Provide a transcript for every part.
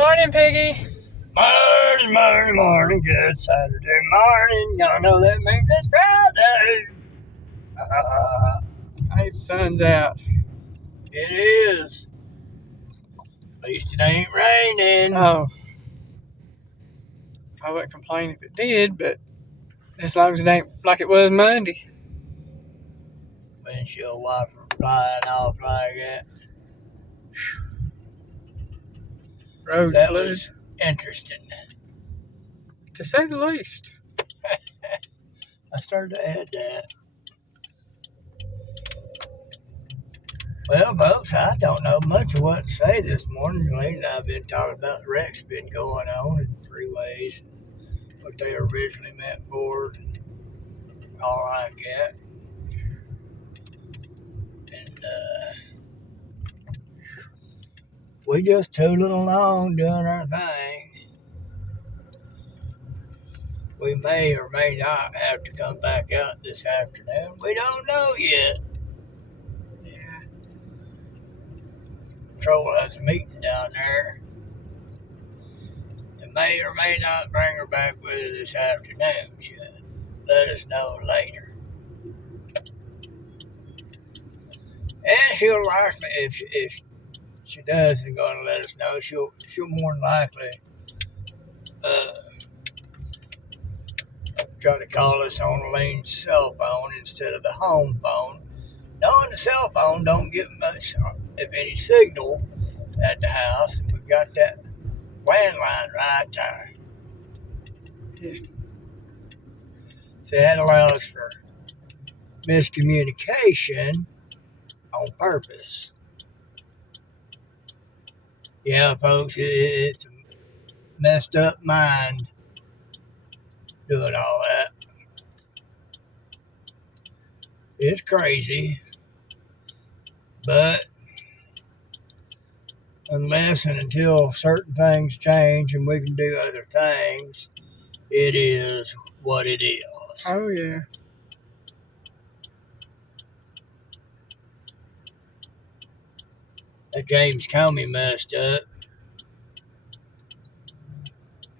Morning, Piggy. Morning, good Saturday morning. Y'all know that means it's Friday. Hey, the sun's out. It is. At least it ain't raining. Oh, I wouldn't complain if it did, but as long as it ain't like it was Monday. Windshield wiper flying off like that. Road That flood, was interesting. to say the least. I started to add that. Well, folks, I don't know much of what to say this morning. Lately, I've been talking about the wrecks been going on in freeways, what they were originally meant for, and all like that. And we just tooling along doing our thing. We may or may not have to come back out this afternoon. We don't know yet. Yeah. Patrol has a meeting down there. It may or may not bring her back with her this afternoon. She'll let us know later. And she'll likely, if she does, and going to let us know, she'll more than likely try to call us on Lane's cell phone instead of the home phone. Knowing the cell phone don't get much, if any, signal at the house, and we've got that landline right there. Yeah. So that allows for miscommunication on purpose. Yeah, folks, it's a messed up mind doing all that. It's crazy, but unless and until certain things change and we can do other things, it is what it is. Oh, yeah. That James Comey messed up.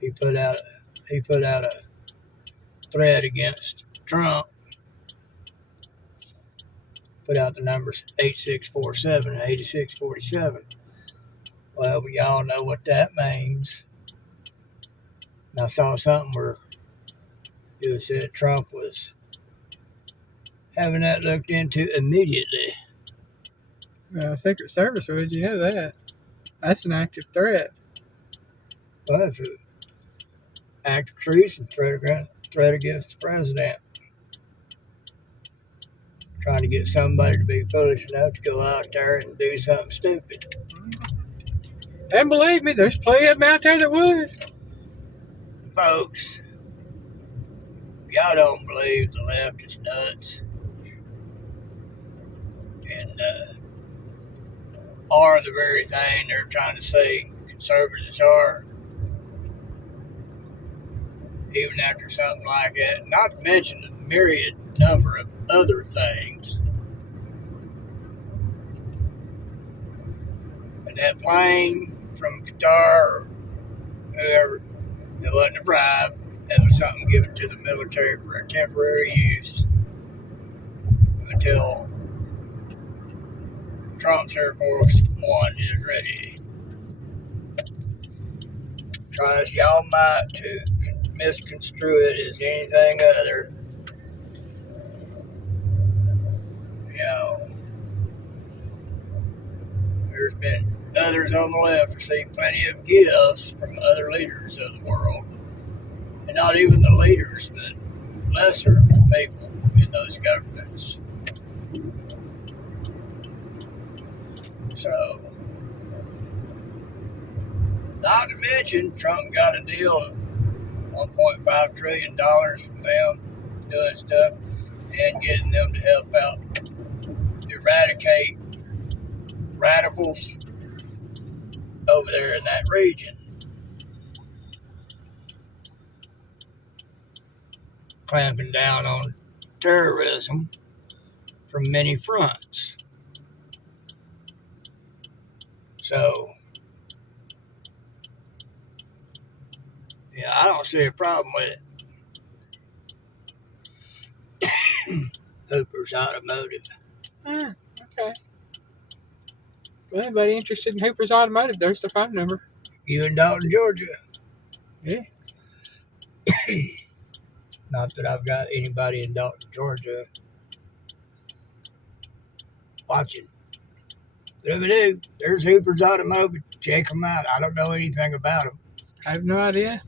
He put out a threat against Trump. Put out the numbers 8647 and 8647. Well, we all know what that means. And I saw something where it said Trump was having that looked into immediately. Secret Service would, you know that. That's an active threat. Well, that's an act of treason, threat against the president. Trying to get somebody to be foolish enough to go out there and do something stupid. And believe me, there's plenty of them out there that would. Folks, if y'all don't believe the left is nuts and are the very thing they're trying to say conservatives are, even after something like that, not to mention the myriad number of other things. And that plane from Qatar or whoever, it wasn't a bribe, that was something given to the military for a temporary use until Trump's Air Force One is ready. Try as y'all might to misconstrue it as anything other. You know, there's been others on the left received plenty of gifts from other leaders of the world. And not even the leaders, but lesser people in those governments. So, not to mention, Trump got a deal of $1.5 trillion from them doing stuff and getting them to help out eradicate radicals over there in that region. Clamping down on terrorism from many fronts. So, Yeah, I don't see a problem with it. Hooper's Automotive. Ah, okay. Well, anybody interested in Hooper's Automotive, there's their phone number. You in Dalton, Georgia? Yeah. Not that I've got anybody in Dalton, Georgia watching. But if I do, there's Hooper's Automotive. Check them out. I don't know anything about them. I have no idea.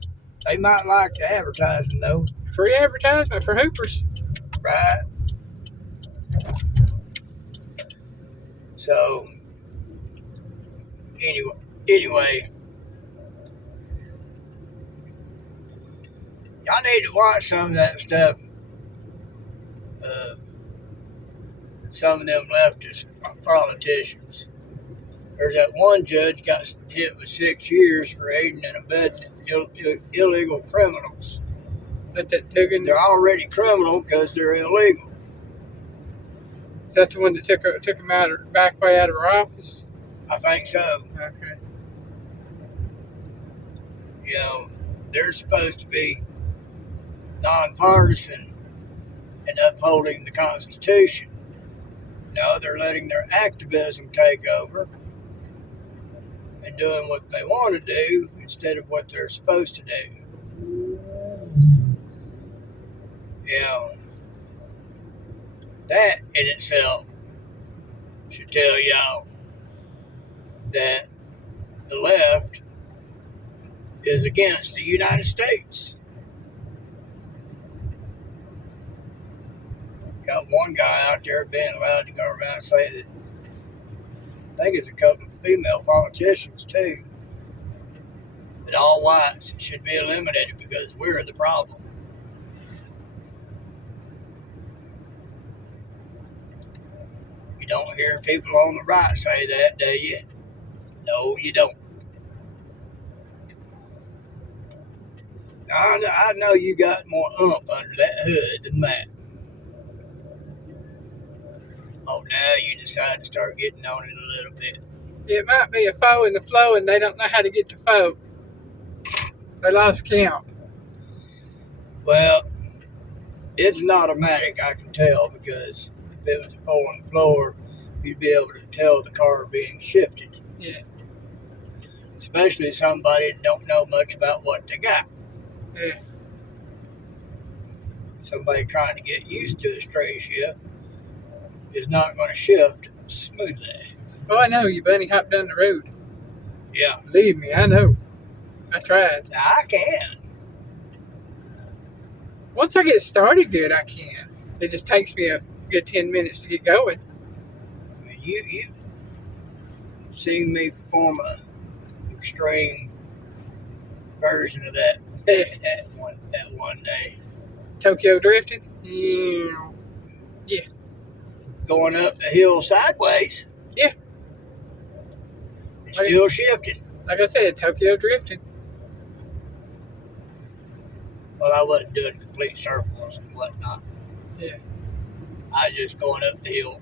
They might like the advertising, though. Free advertisement for Hooper's. Right? So, anyway, y'all need to watch some of that stuff. Some of them leftist politicians. There's that one judge got hit with 6 years for aiding and abetting illegal criminals. But that Dugan, They're already criminal because they're illegal. is that the one that took him back way out of her office? I think so. Okay. You know, they're supposed to be nonpartisan and upholding the Constitution. No, they're letting their activism take over and doing what they want to do instead of what they're supposed to do. You know, that in itself should tell y'all that the left is against the United States. Got one guy out there being allowed to go around and say that, I think it's a couple of female politicians too, that all whites should be eliminated because we're the problem. You don't hear people on the right say that, do you? No, you don't. I know you got more oomph under that hood than that. Oh, now you decide to start getting on it a little bit. It might be a foe in the flow, and they don't know how to get to foe. They lost count. Well, it's an automatic, I can tell, because if it was a foe on the floor, you'd be able to tell the car being shifted. Yeah. Especially somebody that don't know much about what they got. Yeah. Somebody trying to get used to a straight shift is not going to shift smoothly. Oh, I know. You bunny hopped down the road. Yeah. Believe me, I know. I tried. Now, I can. Once I get started good, I can. It just takes me a good 10 minutes to get going. I mean, you've seen me perform a extreme version of that that one day. Tokyo drifting? Yeah. Going up the hill sideways. Yeah. It's still shifting. Like I said, Tokyo drifting. Well, I wasn't doing complete circles and whatnot. Yeah. I was just going up the hill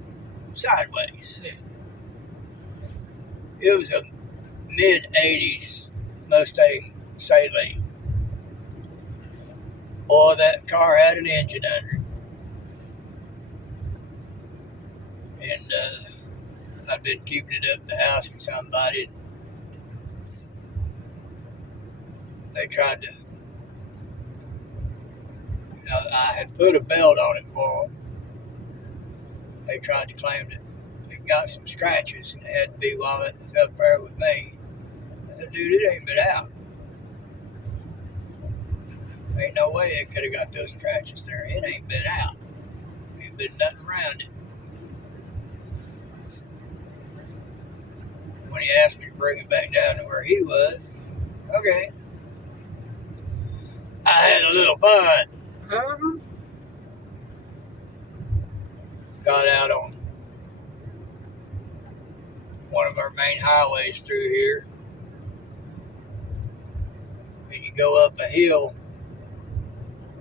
sideways. Yeah. It was a mid-'80s Mustang Saleen. Boy, that car had an engine under it. And I'd been keeping it up at the house for somebody. They tried to, I had put a belt on it for them. They tried to claim that it got some scratches and it had to be while it was up there with me. I said, dude, it ain't been out. Ain't no way it could have got those scratches there. It ain't been out. Ain't been nothing around it. When he asked me to bring it back down to where he was, okay. I had a little fun. Got out on one of our main highways through here. And you go up a hill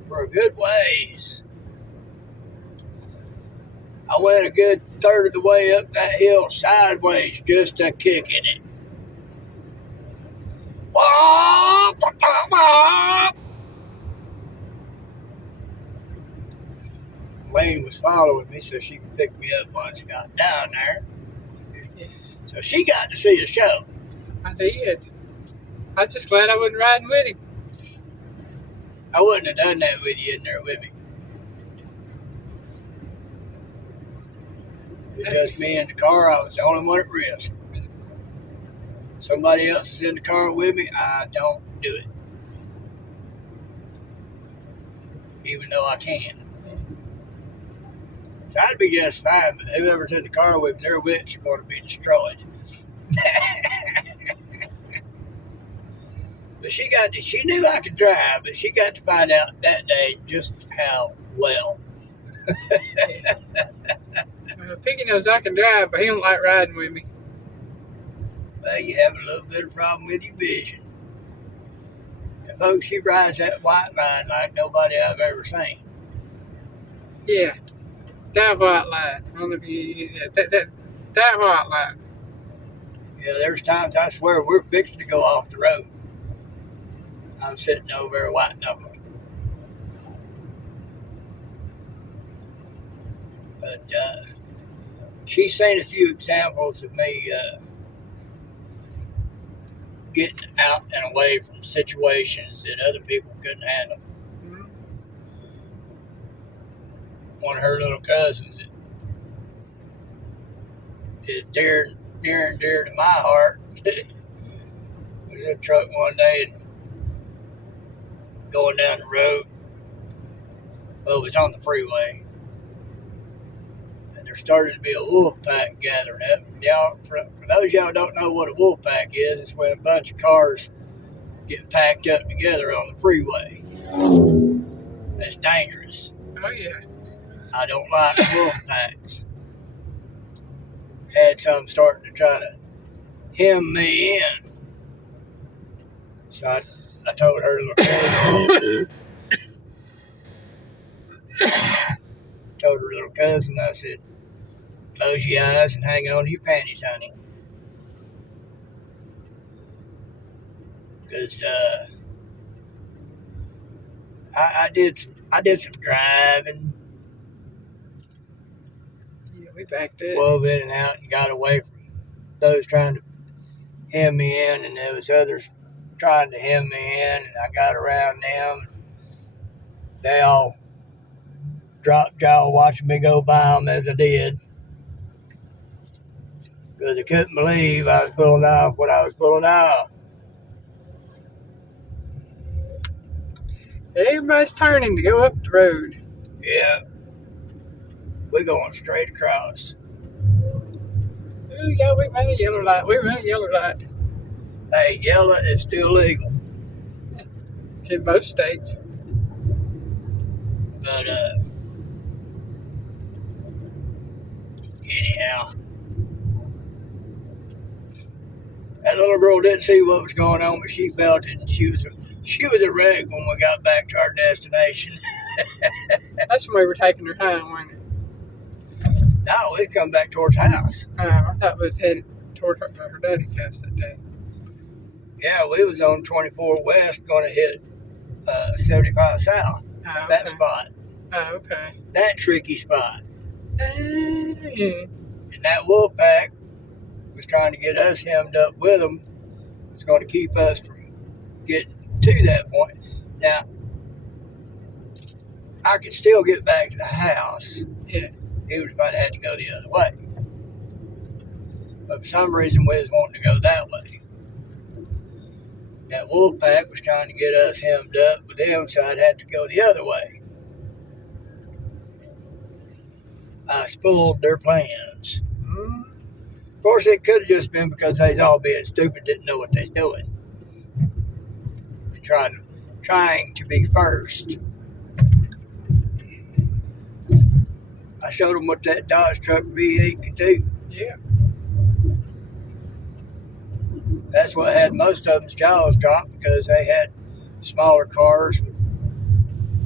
for a good ways. I went a good third of the way up that hill sideways, just a kicking it. Jane was following me so she could pick me up once I got down there. Yeah. So she got to see the show. I did. I'm just glad I wasn't riding with him. I wouldn't have done that with you in there with me. It was just me in the car. I was the only one at risk. Somebody else is in the car with me, I don't do it. Even though I can. So I'd be just fine, but whoever's in the car with me, their wits are going to be destroyed. But she knew I could drive, but she got to find out that day just how well. Piggy knows I can drive, but he don't like riding with me. Well, you have a little bit of problem with your vision. And folks, she rides that white line like nobody I've ever seen. Yeah, that white line. I don't know if that white line. Yeah, there's times I swear we're fixing to go off the road. I'm sitting over there white knuckle. But she's seen a few examples of me getting out and away from situations that other people couldn't handle. Mm-hmm. One of her little cousins that is near and dear to my heart was in a truck one day and going down the road. Well, it was on the freeway. And there started to be a wolf pack gathering up. Y'all, for those of y'all who don't know what a wolf pack is, it's when a bunch of cars get packed up together on the freeway. That's dangerous. Oh, yeah. I don't like wolf packs. Had some starting to try to hem me in. So I told her little cousin, I said, close your eyes and hang on to your panties, honey. Because I did some driving. Yeah, we backed it. Wove in and out and got away from those trying to hem me in, and there was others trying to hem me in, and I got around them. They all dropped jaw watching me go by them as I did. Because they couldn't believe I was pulling off what I was pulling off. Everybody's turning to go up the road. Yeah. We're going straight across. Ooh, yeah, we ran a yellow light. We ran a yellow light. Hey, yellow is still legal. In most states. But, anyhow. That little girl didn't see what was going on, but she felt it, and she was a wreck when we got back to our destination. That's when we were taking her home, wasn't it? No, we come back towards the house. I thought we was headed toward her daddy's house that day. Yeah, we was on 24 West, going to hit 75 South. Oh, okay. That spot. Oh, okay. That tricky spot. Mm. And that wolf pack was trying to get us hemmed up with them. It's going to keep us from getting to that point. Now, I could still get back to the house. Yeah. Even if I had to go the other way. But for some reason, we was wanting to go that way. That wolf pack was trying to get us hemmed up with them, so I'd have to go the other way. I spoiled their plans. Mm. Of course, it could have just been because they was all being stupid, didn't know what they was doing. And trying to be first. I showed them what that Dodge truck V8 could do. Yeah. That's what had most of them's jaws dropped, because they had smaller cars with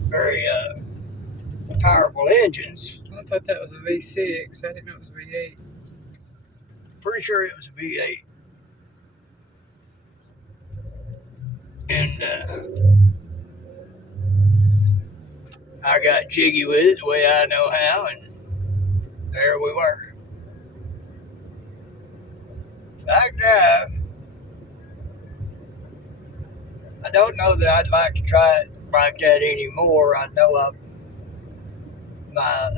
very powerful engines. I thought that was a V6. I didn't know it was a V8. Pretty sure it was a V8. And I got jiggy with it the way I know how, and there we were. I drive. I don't know that I'd like to try it like that anymore. I know my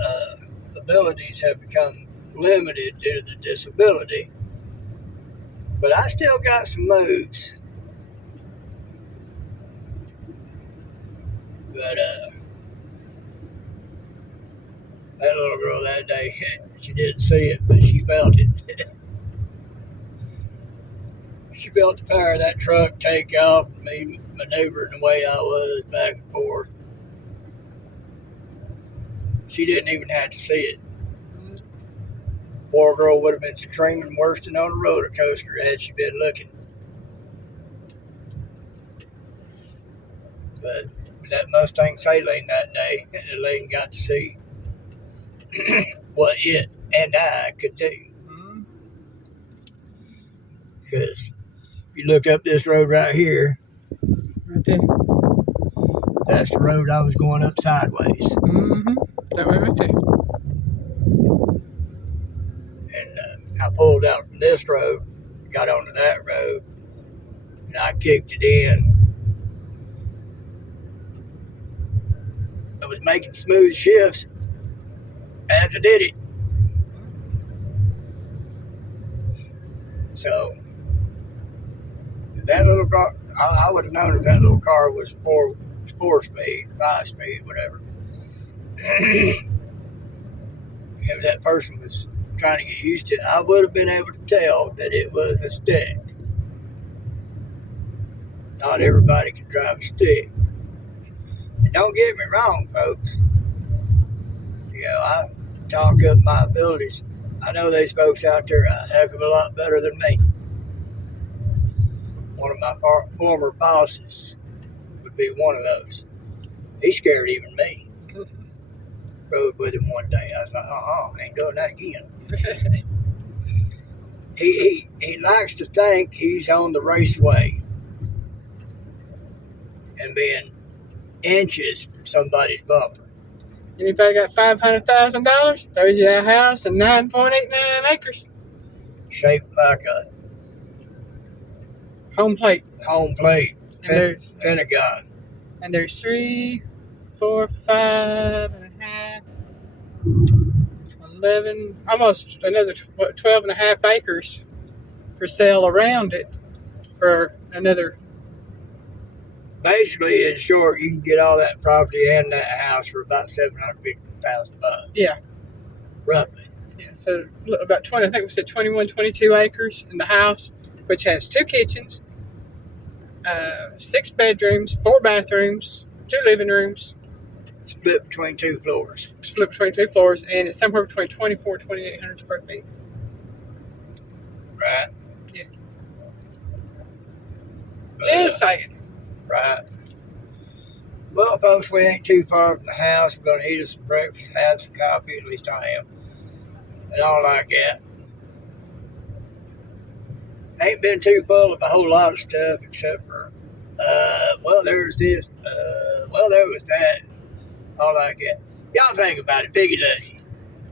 abilities have become limited due to the disability, but I still got some moves. But that little girl that day, she didn't see it, but she felt it. She felt the power of that truck take off and me maneuvering the way I was back and forth. She didn't even have to see it. Poor girl would have been screaming worse than on a roller coaster had she been looking. But that Mustang Saline that day, Elaine got to see what it and I could do. Because if you look up this road right here, Right there. that's the road I was going up sideways. Mm-hmm. That way right there. And I pulled out from this road, got onto that road, and I kicked it in. I was making smooth shifts as I did it. So that little car, I would have known if that little car was 4-speed, 5-speed, whatever. If that person was trying to get used to it, I would have been able to tell that it was a stick. Not everybody can drive a stick. And don't get me wrong, folks. I talk up my abilities. I know there's folks out there a heck of a lot better than me. One of my former bosses would be one of those. He scared even me. Rode with him one day. I was like, I ain't doing that again. He likes to think he's on the raceway and being inches from somebody's bumper. Anybody got $500,000? Throws you a house and 9.89 acres. Shaped like a Home plate. Pentagon. And there's 3, 4, 5 and a half, 11, almost another 12 and a half acres for sale around it for another. Basically, in short, you can get all that property and that house for about $750,000. Yeah. Roughly. Yeah. So about 20, I think we said 21, 22 acres in the house, which has 2 kitchens, 6 bedrooms, 4 bathrooms, 2 living rooms. Split between 2 floors. And it's somewhere between 2,400 and 2,800 square feet. Right. Yeah. But, Just saying. Right. Well, folks, we ain't too far from the house. We're going to eat us some breakfast, have some coffee, at least I am. And all like that. Ain't been too full of a whole lot of stuff except for, there's this, there was that. All like that. Y'all think about it. Piggy does.